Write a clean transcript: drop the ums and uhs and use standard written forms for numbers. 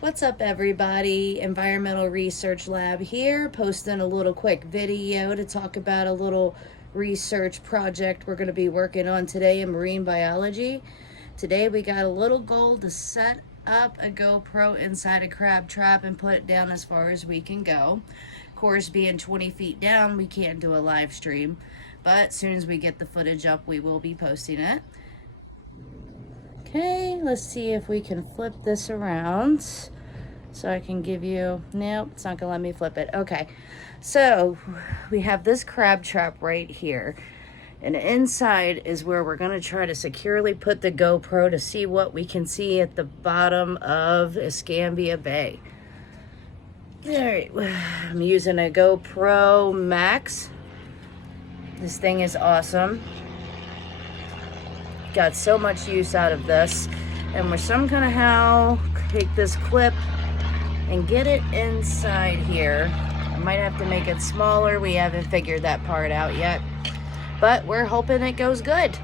What's up, everybody? Environmental Research Lab here, posting a little quick video to talk about a little research project we're going to be working on today in marine biology. Today we got a little goal to set up a GoPro inside a crab trap and put it down as far as we can go. Of course, being 20 feet down, we can't do a live stream, but as soon as we get the footage up, we will be posting it. Okay, let's see if we can flip this around so I can give you, nope, it's not gonna let me flip it. Okay, so we have this crab trap right here, and inside is where we're gonna try to securely put the GoPro to see what we can see at the bottom of Escambia Bay. All right, I'm using a GoPro Max. This thing is awesome. Got so much use out of this, and we're some kind of how take this clip and get it inside here. I might have to make it smaller. We haven't figured that part out yet, but we're hoping it goes good.